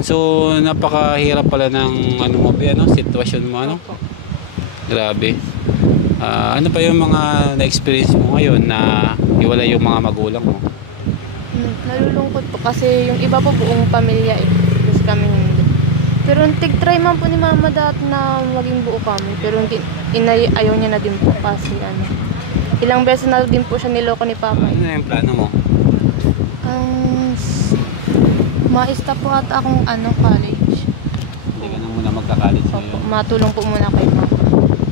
So, napakahirap pala ng ano mo, ano, sitwasyon mo, ano? Opo. Grabe. Ano pa yung mga na-experience mo ngayon na iwala yung mga magulang mo? Nalulungkot po kasi yung iba po buong pamilya eh. Tapos kami hindi. Pero tig-try man po ni mama dati na maging buo kami. Pero hindi, ayaw niya na din po kasi ano. Ilang beses na din po siya niloko ni papa. Ano na yung plano mo? Ma-stop po ata akong college. Hindi ka na muna magka-college Opo, ngayon. matulong po muna kay mama.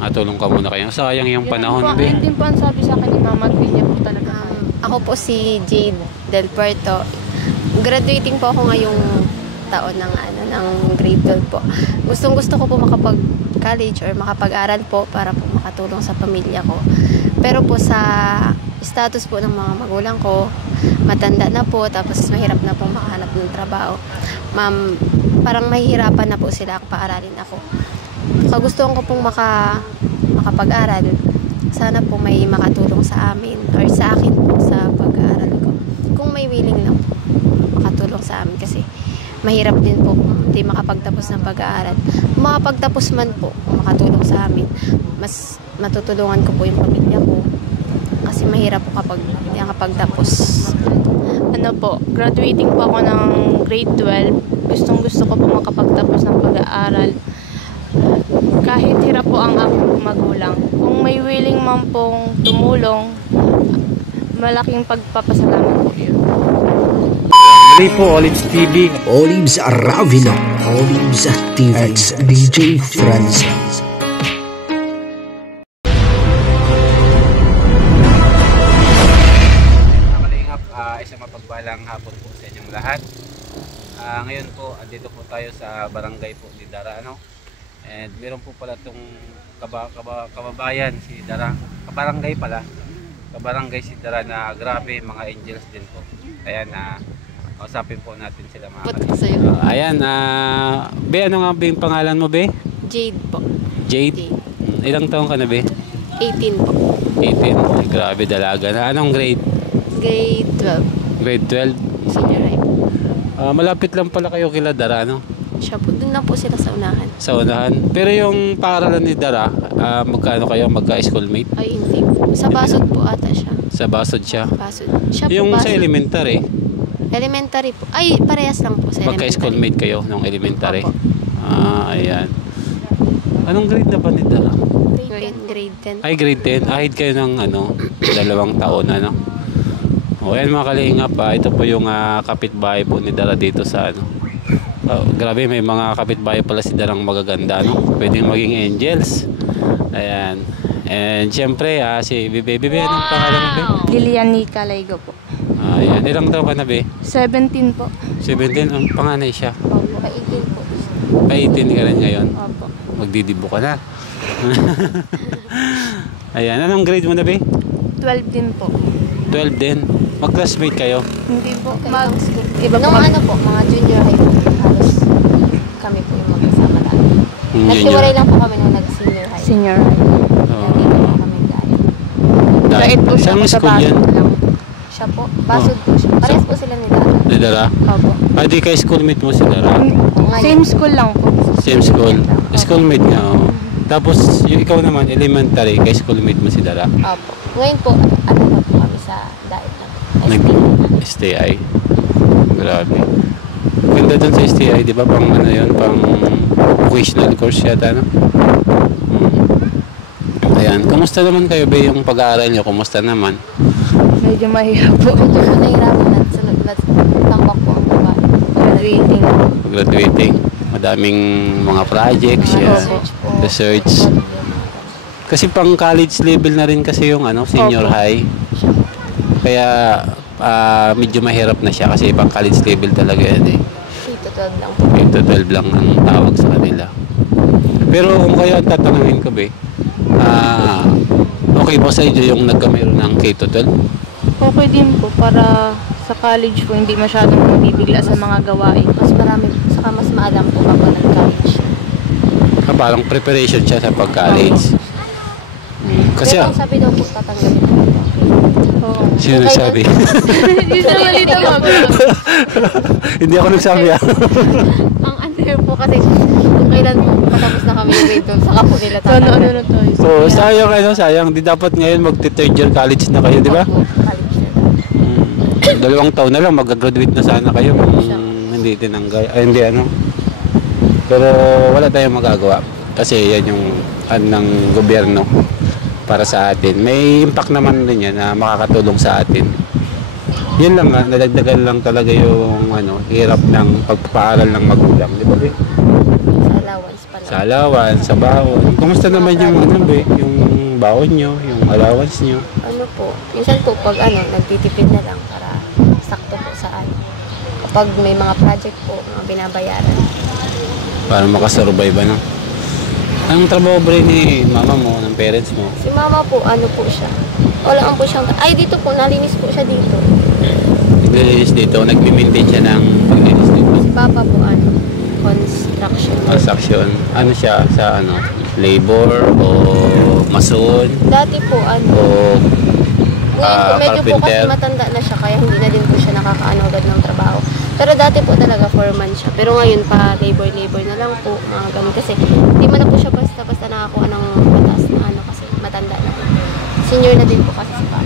Matulong ka muna kayo. Sayang yung panahon, po, be. Yun din po ang sabi sa akin ni mama at hindi niya po talaga. Ako po si Jade Del Puerto. Graduating po ako ngayong taon ng grade 12 po. Gustong-gusto ko po makapag-college or makapag-aral po para po makatulong sa pamilya ko. Pero po sa status po ng mga magulang ko, matanda na po, tapos mahirap na po makahanap ng trabaho. Ma'am, parang mahihirapan na po sila paaralin ako. Kagustuhan ko pong makapag-aral. Sana po may makatulong sa amin or sa akin po sa pag-aaral ko. Kung may willing lang po makatulong sa amin kasi mahirap din po kung hindi makapagtapos ng pag-aaral. Makapagtapos man po kung makatulong sa amin, mas matutulungan ko po yung pamilya ko kasi mahirap po kapag hindi nakapagtapos. Ano po, graduating po ako ng grade 12. Gustong-gusto ko po makapagtapos ng pag-aaral. Kahit hirap po ang aking magulang. Kung may willing man pong tumulong, malaking pagpapasalamat po yun. Muli po, Olives TV. Olives Aravilo, Olives TV, ex DJ Francis. Kalingap, isang mapagpalang hapon po sa inyong lahat. Ngayon po, andito po tayo sa barangay po ni Dara, ano? And meron po pala itong kababayan si Dara, kabarangay pala, kabarangay si Dara na grabe, mga angels din po. Ayan, kausapin po natin sila mga kalingap. Ayan, Be, ano nga ba yung pangalan mo, Be? Jade po. Jade? Ilang taong ka na, Be? 18 po. 18. Ay, grabe, dalaga na. Anong grade? Grade 12. Grade 12? Senior high po. Malapit lang pala kayo kila Dara, no? Siya po, dun lang po sila sa unahan. Sa unahan. Pero yung paaralan ni Dara, magkaano kayo? Magka-schoolmate? Ay, hindi po. Sa Basod po ata siya. Sa Basod siya? Basod. Siya po Yung Basod. sa elementary, Elementary po. Ay, parehas lang po sa elementary. magka-schoolmate kayo nung elementary? Opo. Ayan. Anong grade na ba ni Dara? Grade 10. Ay, grade 10. Ahid kayo ng 2 taon, ano? O, ayan mga kalingap, ito po yung kapitbahay po ni Dara dito sa grabe, may mga kapitbahay pala si Darang magaganda, no? Pwedeng maging angels. Ayan. And syempre, si Bebe. Bebe, anong pangalan mo, Be? Lilianica Laigo po. Ayan. Ilang taon ka na, Be? 17 po. 17. Ang panganay siya. Opo. 18 po. Ay, 18 ka rin ngayon. Opo. Magdidibo ka na. Ayan. Anong grade mo na, Be? 12 din po. 12 din. Mag-classmate kayo? Hindi po. Iba po mga junior high po. Halos kami po yung magkasama lagi. Naghiwalay lang po kami nung nag-senior high. Senior high. Nandito po kami dahil. Kahit po siya Saan school magkabasod yan? lang. Siya po, Basod po siya. Parehas po sila ni Dara. Ni Dara? Opo. Di kayo schoolmate mo si Dara? Same school lang po. Same school? Schoolmate nga, oh. Tapos, yung ikaw naman, elementary, kay schoolmate mo si Dara? Opo. Ngayon po, ano na po kami sa diet na. STI. Grabe. Ganda dun sa STI, di ba? Pang ano yun, pang vocational course yata, no? Ayan. Kumusta naman kayo, Be, yung pag-aaral nyo? Kumusta naman? Medyo mahirap po. Medyo po nahirapan at tambak po ang babae. Graduating. Graduating. Madaming mga projects, Research po. research. Kasi pang college level na rin kasi yung senior Opo. high. Kaya medyo mahirap na siya kasi pang college level talaga yan eh. 8 to 12 lang po. 8 to 12 lang ang tawag sa kanila. Pero kung kayo ang tatanungin ko, Be, okay ba sa inyo yung nagkamero ng K-12? Okay din po para sa college po hindi masyadong mabibigla sa mga gawain. Mas marami, saka mas maalam po kapag nag-college. Parang preparation siya sa pag-college. Kasi Pero sabi daw po tatanggapin po ito. Oo. Sino nagsabi? Hindi na malito magulang. Hindi ako nagsabi ah. Ang ano po kasi kung kailan po patapos na kami yung grade 12, saka po nila So, ano na tayo? So, sayang. Di dapat ngayon mag-third year college na kayo, di ba? College na. 2 taon na lang, mag-graduate na sana kayo. Hindi tinanggay. Ay, hindi ano. Pero wala tayong magagawa. Kasi yan yung ng gobyerno para sa atin. May impact naman din yan na makakatulong sa atin. Yun lang nga, nadagdagan lang talaga yung hirap ng pagpapaaral ng magulang. Di ba, Be? Sa allowance pala. Sa allowance, sa baon. Kumusta naman yung yung baon nyo, yung allowance nyo? Ano po, minsan po pag nagtitipid na lang para sakto po sa kapag may mga project po, mga binabayaran. Para makasurvive ba, no? Anong trabaho ba rin ni mama mo, ng parents mo? Si mama po, ano po siya? Wala po siyang, dito po, nalinis po siya dito. Naglilinis dito, nagmi-maintain siya ng paglinis dito. Si papa po, construction. Transaction. Ano siya sa labor o mason Dati po, o ngayon po, medyo po kasi carpenter? matanda na siya, kaya hindi na din po siya agad ng trabaho. Pero dati po talaga foreman siya. Pero ngayon pa labor na lang po, mga ganun. Kasi hindi man na po siya basta nakakuha ng mataas na kasi matanda na po. Senior na din po kasi si papa.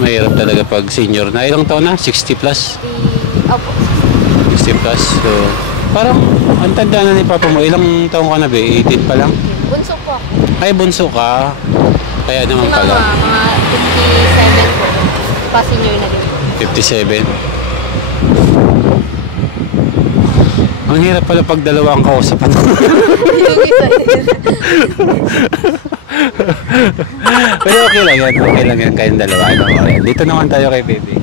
Mahirap talaga pag senior na. Ilang taon na? 60 plus? Opo. 60 plus. So, parang ang tanda na ni papa mo. Ilang taon ka na ba? 18 pa lang? Bunso po ako. Ay, bunso ka. Kaya Si naman mama, pala. mga 57 po. Pa-senior na din po. 57. Ang hirap pala pag dalawa ang kausap. Yung isa Pero okay lang yan. Okay lang yan kayong dalawa. Dito naman tayo kay Bebe.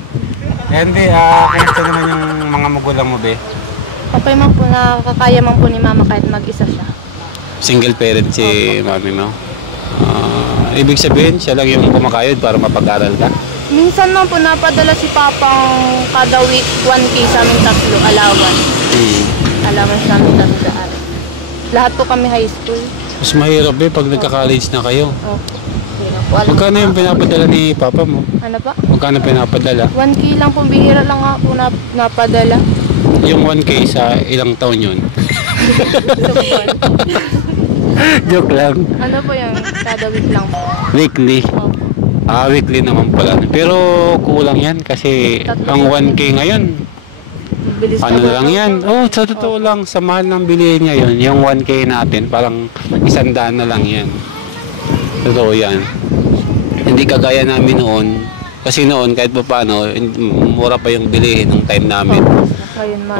Andy, kumusta naman yung mga magulang mo, Be? Okay man po, nakakaya man po ni mama kahit mag-isa siya. Single parent si mami mo? Ibig sabihin, siya lang yung kumakayod para mapag-aral ka? Minsan man po napadala si papang kada week 1K sa amin tatlo, allowance. Allowance sa amin tatlo sa araw. Lahat po kami high school. Mas mahirap pag nagka-college na kayo. Okay. Magkano yung pinapadala ni papa mo? Ano pa? Magkano pinapadala? 1K lang po, bihira lang nga po napadala. Yung 1K sa ilang taon yun? Joke lang. Ano po yung kada week lang po? Weekly. Opo. Weekly naman pala. Pero kulang yan kasi ang 1K ngayon, Bilis ano na lang yan. Oh, sa totoo lang, sa mahal ng bilihin ngayon, yung 1K natin, parang 100 na lang yan. Totoo yan. Hindi kagaya namin noon. Kasi noon, kahit pa paano, mura pa yung bilihin ng time namin.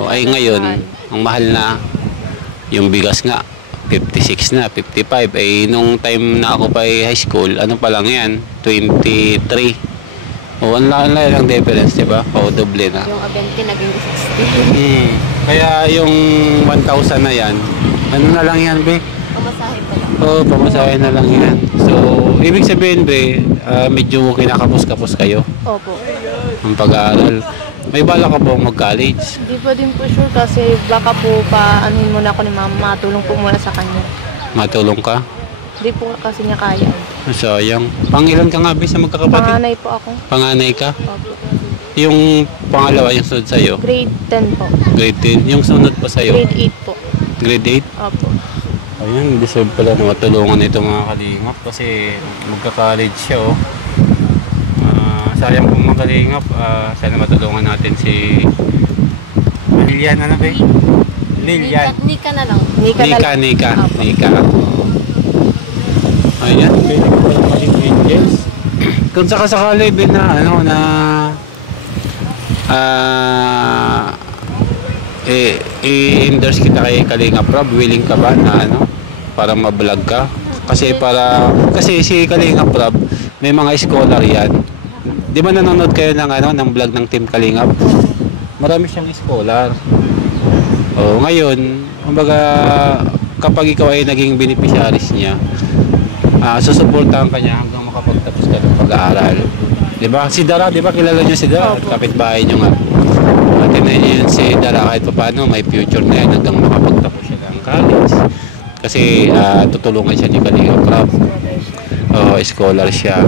Ay ngayon, ang mahal na, yung bigas nga, 56 na, 55. Nung time na ako pa high school, ano pa lang yan, 23. Ang lang difference, diba? Doble na. Yung 20 naging 60. Kaya yung 1,000 na yan, ano na lang yan, Be? Pamasahe pa lang. Pamasahe na lang yan. So, ibig sabihin, Be, medyo kinakapos-kapos kayo Opo. ang pag-aaral. May bala ka bang mag-college? Hindi pa din po sure kasi baka po anuhin muna ako ni mama, matulong po muna sa kanya. Matulong ka? Hindi po kasi niya kaya. Sayang. Pangilan ka nga, Be, sa magkakapatid? Panganay po ako. Panganay ka? Opo. Yung pangalawa, yung sunod sa'yo? Grade 10 po. Grade 10. Yung sunod pa sa'yo? Grade 8 po. Grade 8? Opo. Ayun, deserve pala na matulungan itong mga kalingap kasi magka-college siya, oh. Sayang kung makalingap. Sana matulungan natin si Lilian, ano ba? Lilian. Nika na lang. Nika. Ayan, pwede ko pala maging angels. Kung sakasakali, Ben, i-endorse kita kay Kalingap Rob, willing ka ba na para ma-vlog ka? Kasi si Kalingap Rob, may mga scholar yan. Di ba nanonood kayo ng vlog ng Team Kalingap? Marami siyang scholar. Ngayon, kumbaga, kapag ikaw ay naging beneficiaries niya, susuportahan ka niya hanggang makapagtapos ka ng pag-aaral. Di ba? Si Dara, di ba kilala niyo si Dara? Kapitbahay niyo nga. Tinayin niyo yun si Dara kahit pa paano, may future na yan hanggang makapagtapos siya ng college. Kasi tutulungan siya ni Kalingap Rob. Scholar siya.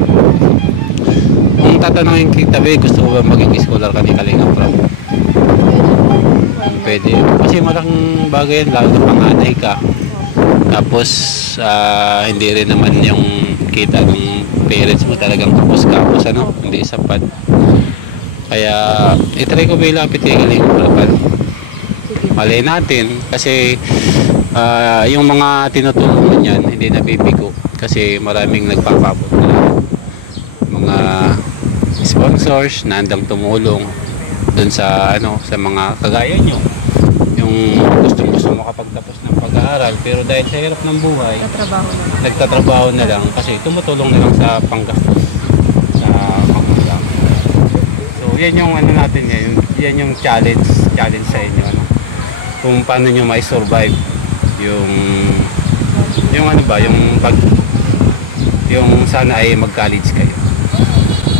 Kung tatanungin kita, be, gusto ko ba maging scholar ka ni Kalinga Prab? Pwede. Kasi malaking bagay yan, lalo na panganay ka. Tapos, hindi rin naman yung kita ng parents mo talagang kapos-kapos, ano? Hindi sapat. Kaya, itry ko ba ilapit kay Kalinga Prab? Malay natin. Kasi, yung mga tinutulungan niyan, hindi nabibigo. Kasi maraming nagpapabot na mga sponsors na handang tumulong dun sa sa mga kagaya nyo, yung gustong-gusto makapagtapos ng pag-aaral pero dahil sa hirap ng buhay nagtatrabaho na lang kasi tumutulong na lang sa panggastos sa magulang. So yan yung natin yan yung challenge sa inyo, kung paano nyo mai-survive yung yung sana ay mag-college kayo.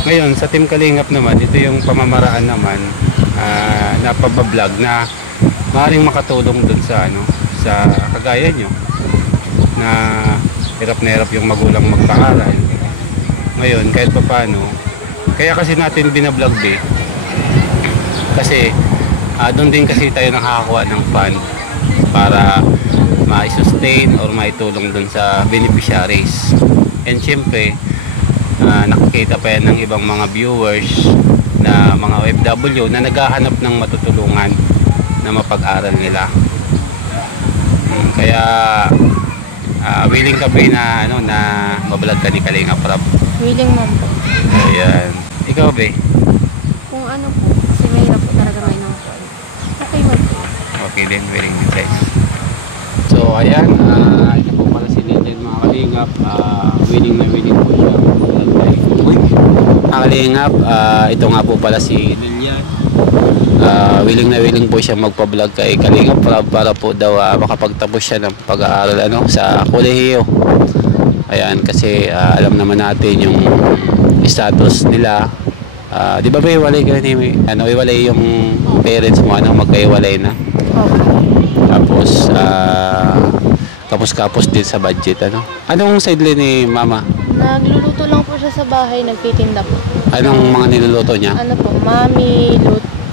Ngayon, sa Team Kalingap naman, ito yung pamamaraan naman na pabablog na maaaring makatulong dun sa sa kagaya nyo na hirap na hirap yung magulang magpaaral. Ngayon, kahit pa paano, kaya kasi natin binablog kasi doon din kasi tayo nakakakuha ng fund para ma-sustain or maitulong dun sa beneficiaries. And syempre, nakikita pa yan ng ibang mga viewers na mga OFW na naghahanap ng matutulungan na mapag-aral nila. Kaya willing ka ba na mablog ka ni Kalinga Prab? Willing man po. Ayan. Ikaw ba? Kung ano po, kasi mahirap po talaga ngayon ang call. Okay man po. Okay din, willing din guys. So ayan, ito po pala si Lilian mga Kalingap. Willing na willing po siya mablog kay Kalingap. Ito nga po pala si Lilian. Willing na willing po siya magpa-vlog kay Kalinga Prab para po daw makapagtapos siya ng pag-aaral sa kolehiyo. Ayan, kasi alam naman natin yung status nila. Di ba iwalay kayo ni iwalay yung parents mo magkaiwalay na. Tapos kapos-kapos din sa budget Anong sideline ni mama? Nagluluto lang po siya sa bahay, nagtitinda po. Anong mga niluluto niya? Po, mami,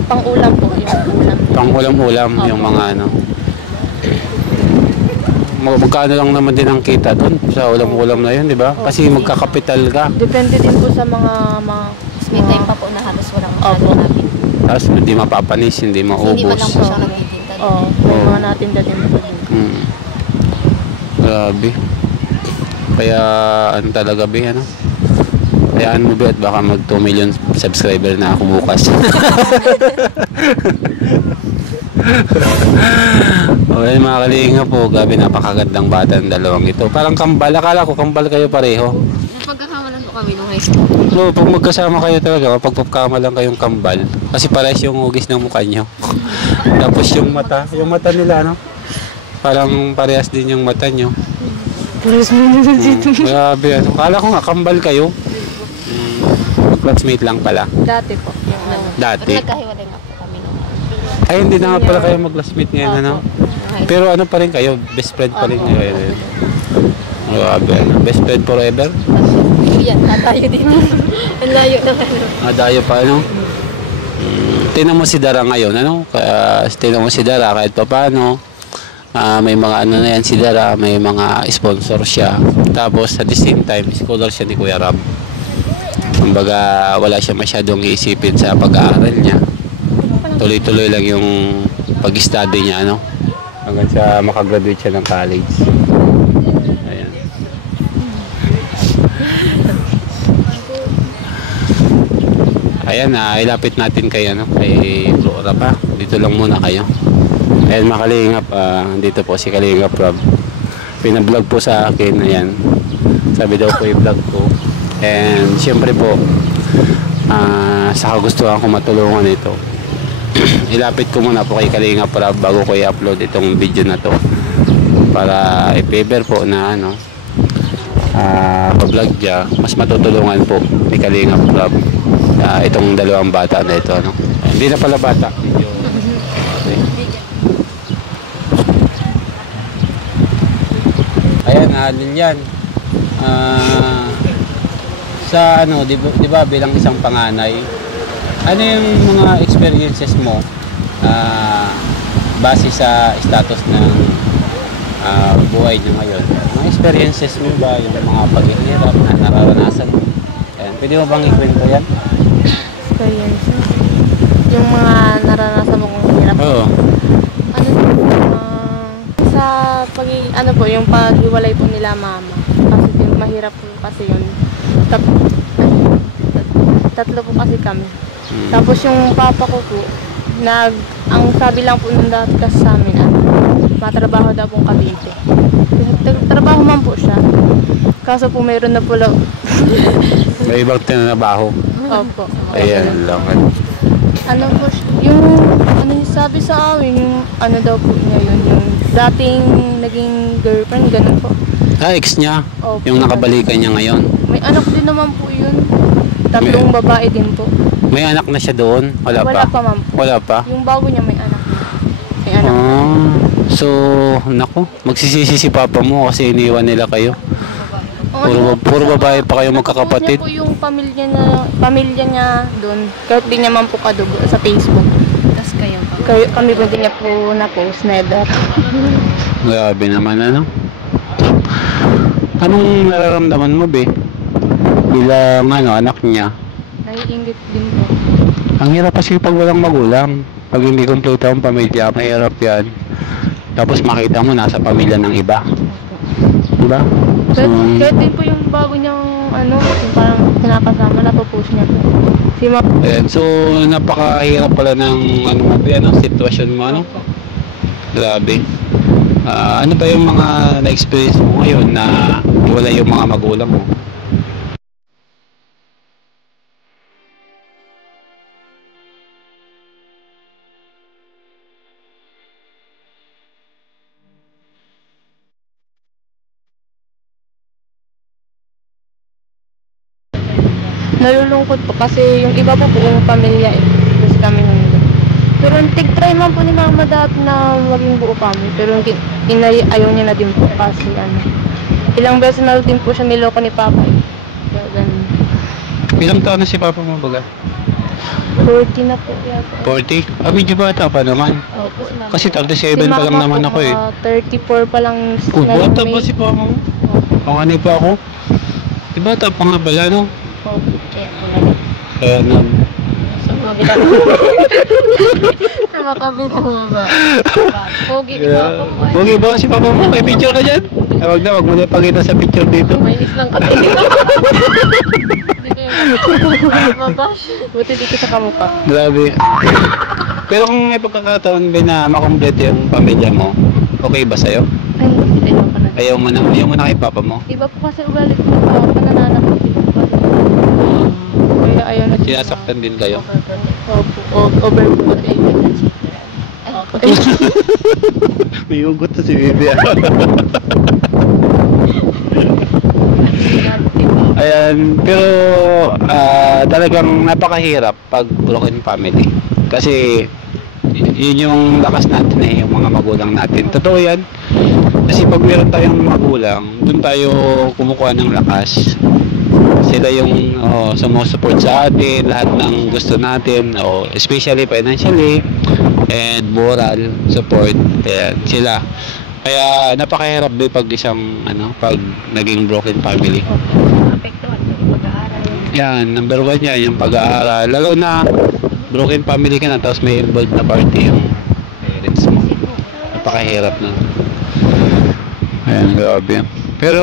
pang-ulam po, yung ulam. Pang-ulam-ulam, yung mga magkano lang naman din ang kita doon sa ulam-ulam na yun, di ba? Kasi magkakapital ka. Depende din po sa mga May time pa po na halos walang masyadong natin. Tapos hindi mapapanis, hindi maubos. Hindi man lang po siya nagtitinda. may mga natinda din po. Grabe. Kaya talaga hayaan mo at baka mag 2 million subscriber na ako bukas. Okay mga Kalinga po, gabi napakagandang bata ng dalawang ito. Parang kambal, akala ko kambal kayo pareho. Napagkakamalan po kami nung high school. No, pag magkasama kayo talaga, pagpapkamalan kayong kambal. Kasi parehas yung hugis ng mukha nyo. Tapos yung mata nila parang parehas din yung mata nyo. Parehas mo nila dito. Grabe Kala ko nga kambal kayo. Classmate lang pala. Dati po. Dati. Nagkahiwalay nga po kami nung Ay, hindi na nga pala kayo mag-classmate ngayon, Pero pa rin kayo? Best friend pa rin kayo? Grabe, Best friend forever? yan, natayo dito. Ang layo na Dayo pa, Tingnan mo si Dara ngayon, tingnan mo si Dara kahit pa paano. May mga na yan si Dara, may mga sponsor siya. Tapos, at the same time, scholar siya ni Kuya Rab. Kumbaga, wala siya masyadong iisipin sa pag-aaral niya. Tuloy-tuloy lang yung pag-study niya, hanggang sa makagraduate siya ng college. Ayan. Ayan, ilapit natin kay Flora pa. Dito lang muna kayo. Ayan mga Kalingap, dito po si Kalinga Prab. Pinablog po sa akin, ayan. Sabi daw po i-vlog ko. And siyempre po, sa kagustuhan ko matulungan ito, ilapit ko muna po kay Kalinga Prab bago ko i-upload itong video na to. Para i-favor po na pa-vlog niya, mas matutulungan po ni Kalinga Prab itong dalawang bata na ito. Hindi na pala bata. Ayan, Lilian. sa ano, di ba bilang isang panganay, ano yung mga experiences mo base sa status ng buhay niyo ngayon? Mga experiences mo ba, yung mga paghihirap na nararanasan mo? Ayan, pwede mo bang ikwento yan? Experiences. Yung mga naranasan mo kong hirap. Oo. Ano sa ano po, yung paghiwalay po nila mama. Kasi din, mahirap po kasi yun. Tatlo po kasi kami. Tapos yung papa ko po, ang sabi lang po nung dati kasi sa amin, matrabaho daw pong Cavite. Trabaho man po siya. Kaso po mayroon na po May ibang tinabaho. Opo. Ayan lang. Ano po, yung yung sabi sa amin, yung ano daw po niya yun, yung dating naging girlfriend, ganun po. Ex niya? Opo. Yung nakabalikan niya ngayon? May anak din naman po yun. Tatlong babae din po. May anak na siya doon? Wala pa? Wala pa, ma'am. Wala pa? Yung bago niya may anak. May anak. So, naku, magsisisi si papa mo kasi iniwan nila kayo. Puro babae pa kayo magkakapatid. Niya po yung pamilya niya doon. Kahit di niya man po kadugo sa Facebook. Tapos kayo pa. Kami po din niya po na-post never. Grabe naman, ano? Anong nararamdaman mo, be? Bilang, anak niya? Naiingit din po. Ang hirap kasi pag walang magulang. Pag hindi kompleto ang pamilya, mahirap yan. Tapos makita mo, nasa pamilya ng iba. Diba? Kahit din po yung bago niyang yung parang pinapasama, napopost niya po. Ayan, so napakahirap pala ng sitwasyon mo, Grabe. Ano ba yung mga na-experience mo ngayon na wala yung mga magulang mo? Nalulungkot po kasi yung iba po buong pamilya Tapos kami hindi. Pero tig-try man po ni mama dati na maging buo kami. Pero ayaw niya na din po kasi ilang beses na din po siya niloko ni papa. Kaya ganun. Ilang taon na si papa mo baga? 40 na po yata. 40? Medyo bata pa naman. Opo. Kasi 37 pa lang naman ako eh. 34 pa lang. Bata pa si papa mo? Panganay pa ako? Di bata pa nga pala, no? Opo. Kaya na. Nakakabito mo ba? Pogi ni Yeah. papa mo. Pogi ba si papa mo? May picture ka dyan? Wag mo na ipakita sa picture dito. Mainis lang kasi. Mabash. Buti dito sa kamukha. Grabe. Pero kung may pagkakataon ba na makompleto yung pamilya mo, okay ba sa'yo? Ay, ayoko na. Ayaw mo na kay papa mo? Iba po kasi ugali ko ni papa, nananakot din po kasi. Kaya ayaw na. Sinasaktan din kayo? Opo, overprotective. May ugot na si Bibi. Ayan, pero talagang napakahirap pag broken family. Kasi yun yung lakas natin yung mga magulang natin. Totoo yan. Kasi pag meron tayong magulang, dun tayo kumukuha ng lakas. Sila yung sumusupport sa atin, lahat ng gusto natin, especially financially and moral support. Ayan, sila. Kaya napakahirap din pag pag naging broken family. Yan, number 1 yan, yung pag-aaral. Lalo na broken family ka na, tapos may involved na party yung parents mo. Napakahirap na. Ayan, grabe. Pero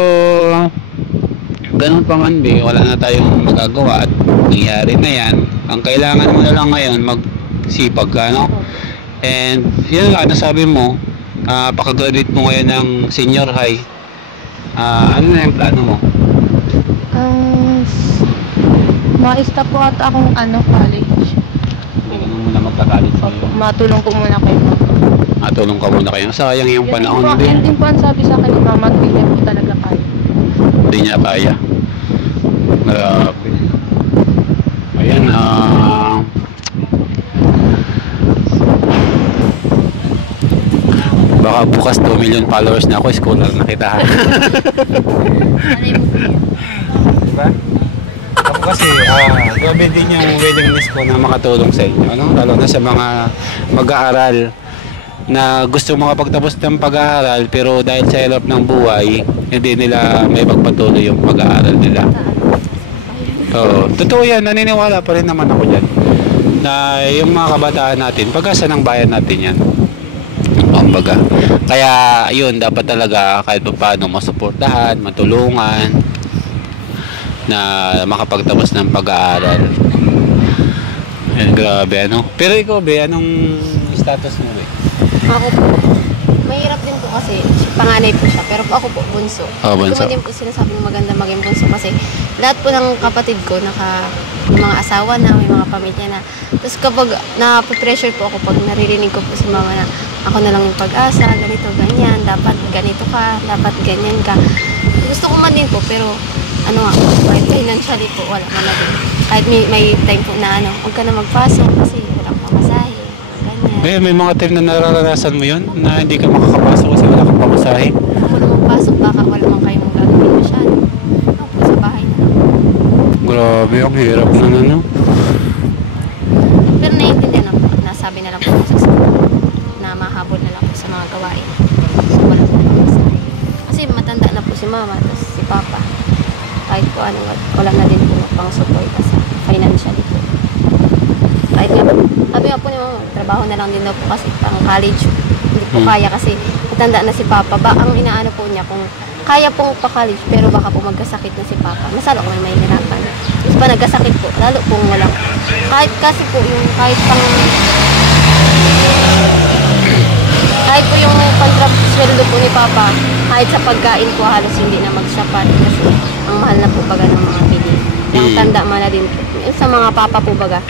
ganun pa man, wala na tayong magagawa at nangyari na yan. Ang kailangan mo na lang ngayon, magsipag ka, no? And yun nga, nasabi mo, pakagraduate mo ngayon ng senior high. Ano na yung plano mo? Ma-stop po ata akong college. Hindi mo muna magka-college ngayon. Matulong ko muna kayo. Matulong ka muna kayo. Sayang yung panahon Yan din. din po ang sabi sa akin ni mama at hindi po talaga kaya. Hindi niya kaya. Grabe. Ayan, baka bukas 2 million followers na ako, scholar na kita. Diba? kasi grabe din yung willingness ko na makatulong sa inyo, ano? Lalo na sa mga mag-aaral na gusto makapagtapos ng pag-aaral pero dahil sa hirap ng buhay, hindi nila may pagpatuloy yung pag-aaral nila. Oo, totoo yan, naniniwala pa rin naman ako dyan na yung mga kabataan natin, pag-asa ng bayan natin yan. Kumbaga, kaya yun, dapat talaga kahit pa paano masuportahan, matulungan na makapagtapos ng pag-aaral. Yan, grabe ano. Pero ikaw be, anong status mo be? Ako po, mahirap din po kasi panganay po siya, pero ako po bunso. Oh, bunso. Hindi ko din po sinasabi ng maganda maging bunso kasi lahat po ng kapatid ko may mga asawa na, may mga pamilya na. Tapos kapag na-pressure po ako pag naririnig ko po si mama na ako na lang yung pag-asa, ganito, ganyan, dapat ganito ka, dapat ganyan ka. Gusto ko man din po, pero kahit financially po, wala man na din. Kahit may time po na huwag ka na magpasok kasi wala kang pamasahe, ganyan. May mga time na nararanasan mo yun na hindi ka makakapasok kasi wala kang pamasahe? Ako na magpasok, baka wala man kayo mong gagawin masyado. Ako po sa bahay na lang. Grabe, ang hirap na ano. Pero naiintindihan na po, nasabi na lang po sa school na mahabol na lang po sa mga gawain. So wala po pamasahe. Kasi matanda na po si mama, tapos si papa. Kahit po wala na din po pang suporta sa financially po. Kahit nga, sabi nga po ni mama, trabaho na lang din daw po kasi pang college. Hindi po kaya kasi matanda na si papa. Ang inaano po niya kung kaya pong pa-college pero baka po magkasakit na si papa. Masalo kung may hirapan. Tapos pa nagkasakit po, lalo pong walang. Kahit kasi po yung kahit po yung sweldo po ni papa, kahit sa pagkain po halos hindi na magsapat kasi ang mahal na po baga ng mga bili. Yung tanda man na din po. Yung sa mga papa po baga,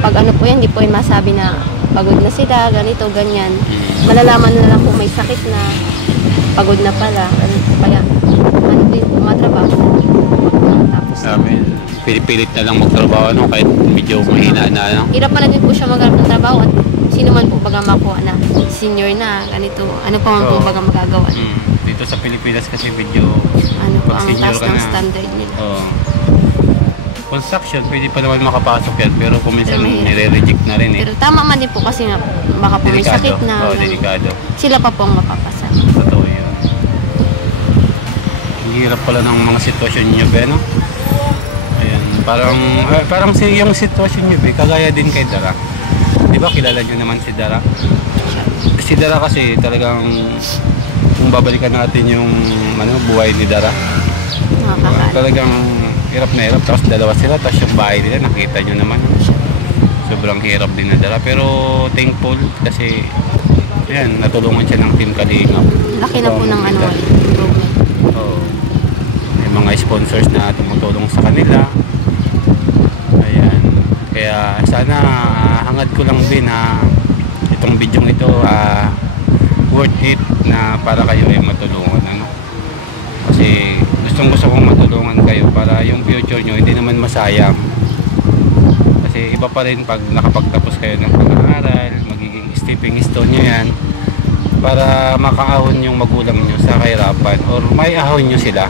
pag po yan, hindi po yung masabi na pagod na sila, ganito, ganyan. Malalaman na lang po may sakit na, pagod na pala, ganito. Kaya, din po, matrabaho na. Tapos, Pilit na lang magtrabaho, kahit medyo mahina na. Hirap man na din po siya maghanap ng trabaho at sino man po baga makuha na senior na, ganito, ano pa man po baga magagawa. Dito sa Pilipinas kasi medyo po ang taas ng standard nila. Construction, pwede pa naman makapasok yan, pero kung minsan nire-reject na rin Pero tama man din po kasi nga, baka po may sakit na. Delikado. Sila pa po ang mapapasa. Totoo yun. Ang hirap pala ng mga sitwasyon nyo, no? Ayan, parang yung sitwasyon nyo, kagaya din kay Dara. Di ba kilala nyo naman si Dara? Si Dara kasi talagang, kung babalikan natin yung buhay ni Dara, talagang hirap na hirap, tapos dalawa sila, tapos yung bahay nila, nakita nyo naman. Sobrang hirap din na Dara, pero thankful kasi ayan, natulungan siya ng Team Kalingap. Laki na po ng improvement. May mga sponsors na tumutulong sa kanila. Ayan, kaya sana hangad ko lang din itong video ito worth it na para kayo ay matulungan, kasi gusto kong matulungan kayo para yung future nyo hindi naman masayang, kasi iba pa rin pag nakapagtapos kayo ng pag-aaral, magiging stepping stone nyo yan para makaahon yung magulang nyo sa kahirapan or may ahon nyo sila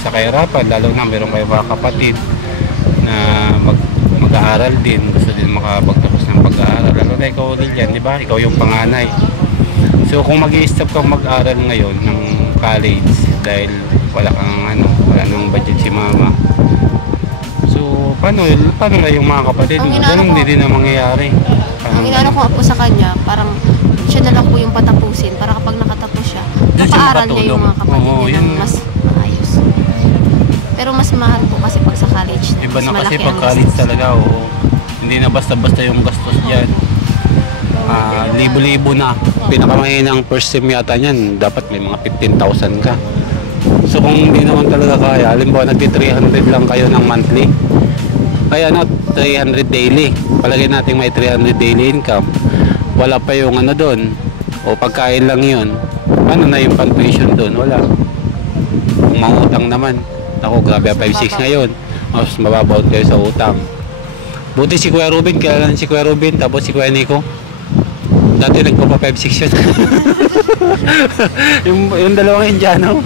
sa kahirapan, lalo na meron kayo mga kapatid na mag-aaral din, gusto din makapagtapos ng pag-aaral, lalo na ikaw Lilian, di ba? Ikaw yung panganay. So kung mag-i-stop kang mag-aaral ngayon ng college dahil wala nang budget si mama, so paano na yung mga kapatid mo? Ganun din na mangyayari. Ang inaano ko po sa kanya, parang siya na lang po yung patapusin para kapag nakatapos siya, mapaaral niya yung mga kapatid niya ng mas maayos. Pero mas mahal po kasi pag sa college na. Iba na kasi pag college talaga, hindi na basta-basta yung gastos dyan. Libo-libo na. Pinakamahinang first sem yata niyan, dapat may mga 15,000 ka. So kung hindi naman talaga kaya, halimbawa nagti-300 lang kayo ng monthly, kaya 300 daily, palagay natin may 300 daily income, wala pa yung doon, o pagkain lang yun, paano na yung pan-tuition doon? Wala. Kung mangutang naman, ako grabe 5-6 ngayon, mas mababaw kayo sa utang. Buti si Kuya Ruben, kailan si Kuya Ruben, tapos si Kuya Nico, dati nagpapa 5-6 yun. yung dalawang Indiano.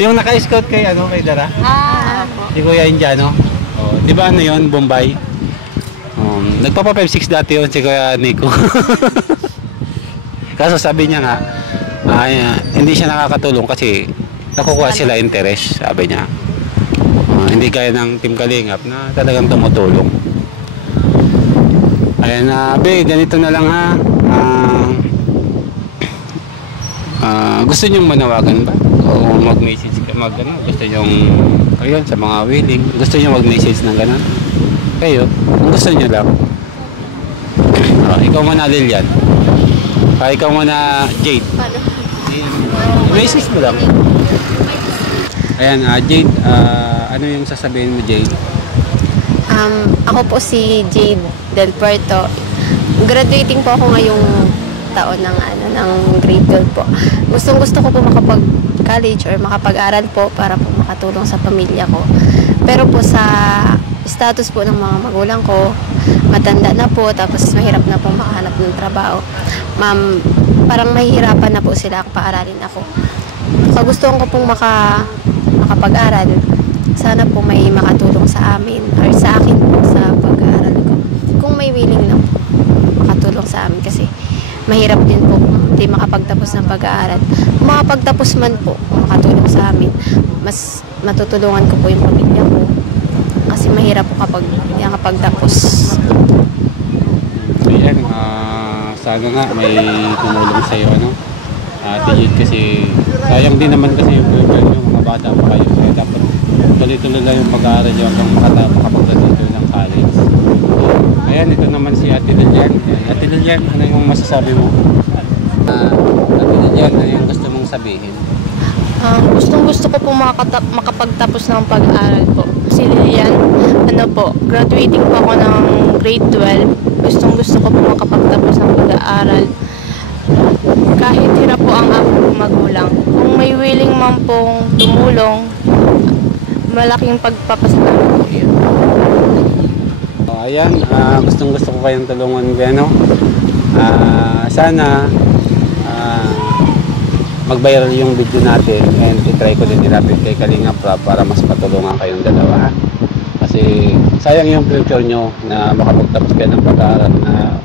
Yung naka-scout kay Dara? Po. Si Kuya Indiano. Di ba ano yun, Bombay? Nagpapa 5-6 dati yun si Kuya Nico. Kaso sabi niya nga, hindi siya nakakatulong kasi nakukuha sila interest, sabi niya. Hindi gaya ng Team Kalingap na talagang tumutulong. Ayan, be, ganito na lang ha. Gusto niyong manawagan ba? O mag-message ka, gusto niyong, ayun, sa mga willing, gusto niyo mag-message ng gano'n? Kayo, kung gusto niyo lang. Ikaw muna, Lilian. Ikaw muna, Jade. Message mo lang. Ayan, Jade, ano yung sasabihin mo, Jade? Ako po si Jade Del Puerto. Graduating po ako ngayong taon ng grade 12 po. Gustong-gusto ko po makapag-college or makapag-aral po para po makatulong sa pamilya ko. Pero po sa status po ng mga magulang ko, matanda na po, tapos mahirap na po makahanap ng trabaho. Ma'am, parang mahihirapan na po sila paaralin ako. Kagustuhan ko pong makapag-aral. Sana po may makatulong sa amin or sa akin po sa pag-aaral ko. Kung may willing lang po makatulong sa amin kasi mahirap din po kung hindi makapagtapos ng pag-aaral. Makapagtapos man po, makatulong sa amin, mas matutulungan ko po yung pamilya ko. Kasi mahirap po kapag hindi nakapagtapos. Ayan, sana nga may tumulong sa iyo, ano? Tigit kasi, sayang din naman kasi yung mga bata pa kayo. Kaya dapat tuloy-tuloy lang yung pag-aaral nyo hanggang makapag-graduate ng college. Ayan, ito naman si Ate Lilian. Ate Lilian, ano yung masasabi mo? Ate Lilian, ano yung gusto mong sabihin? Gustong-gusto ko po makapagtapos ng pag-aaral po. Si Lilian, graduating po ako ng grade 12. Gustong-gusto ko po makapagtapos ng pag-aaral. Kahit hirap po ang aking magulang. Kung may willing man pong tumulong, malaking pagpapasalamat po yun. Ayan, gustong-gusto ko kayong tulungan, Beno. Sana mag-viral yung video natin and try ko din ilapit kay Kalingap Rob para mas patulungan kayong dalawa. Kasi sayang yung future nyo na makapagtapos kayo ng pag-aaral na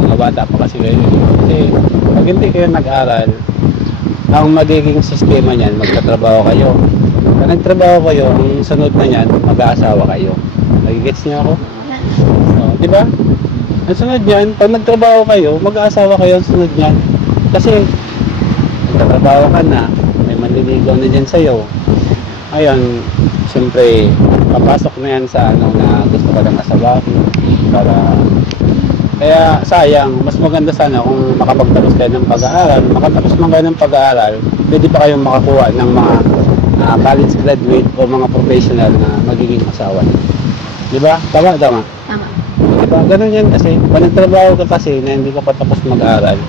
mga bata pa kasi kayo. Kasi pag hindi kayo nag-aral, ang magiging sistema niyan, magtatrabaho kayo. Pag nagtrabaho kayo, ang sunod na niyan, mag-aasawa kayo. Nagigets niyo ako? So, di ba? Ang sunod niyan, pag nagtrabaho kayo, mag-aasawa kayo ang sunod niyan. Kasi nagtatrabaho ka na, may manliligaw na dyan sa'yo. Ayun, siyempre, papasok na yan sa na gusto ka lang asawahin. Kaya sayang, mas maganda sana kung makapagtapos kayo ng pag-aaral. Makatapos man kayo ng pag-aaral, pwede pa kayong makakuha ng mga college graduate o mga professional na magiging asawa. Di ba? Tama? Tama. Di ba? Ganun yan kasi. Pag nagtrabaho ka kasi na hindi ka pa tapos mag-aaral.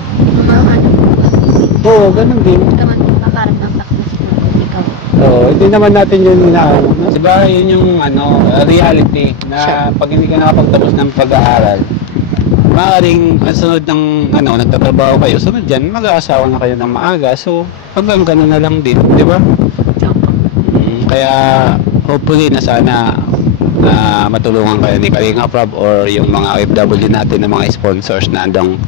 Oo, ganun din. Makakarap ng success na ikaw. Oo, hindi naman natin yun inaano. Di ba? Yun yung reality na pag hindi ka nakapagtapos ng pag-aaral, maaaring ang sunod ng nagtatrabaho kayo, sunod dyan, mag-aasawa na kayo ng maaga. So, hanggang gano'n na lang din, di ba? Kaya, hopefully na sana matulungan kayo ni Kalingap Rob or yung mga OFW natin na mga sponsors na andang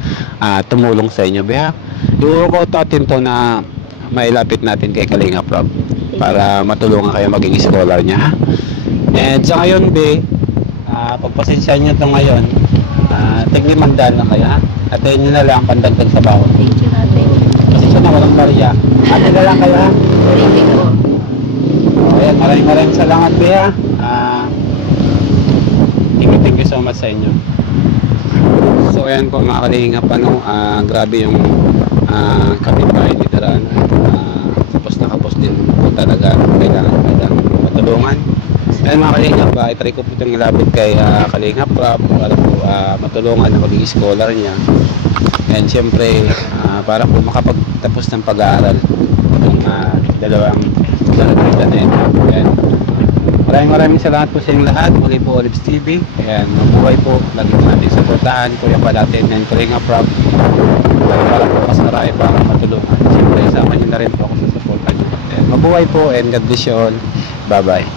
tumulong sa inyo. Beha, i-workout natin to na mailapit natin kay Kalingap Rob para matulungan kayo maging scholar niya. And sa ngayon, Be, pagpasensya nyo to ngayon, tiglimandaan lang kayo, ha? Atayin nyo na lang pandagdag sa bawon. Thank you, ate. Kasi siya na walang barya. Ate na lang kayo, ha? Thank you. Ayan, maraming salamat, Be, ha? Thank you so much sa inyo. So, ayan po mga Kalingap, grabe yung kapitbahay ni Daraan. Kapos din po talaga. Kailangan matulungan. Ayan mga Kalingap, itry ko po itong ilapit kay Kalingap Rob para po matulungan na maging scholar niya. And syempre, para po makapagtapos ng pag-aaral itong dalawang graduate na ito. Ayan. Maraming salamat po sa inyong lahat. Muli po Olives TV. Ayan, mabuhay po. Lagi po natin supportahan. Kuya pa natin ng Kalingap Rob. Para po kasaraay para matulungan. Siyempre, isama nyo na rin po ako sa supportan nyo. Mabuhay po and God bless you all. Bye bye.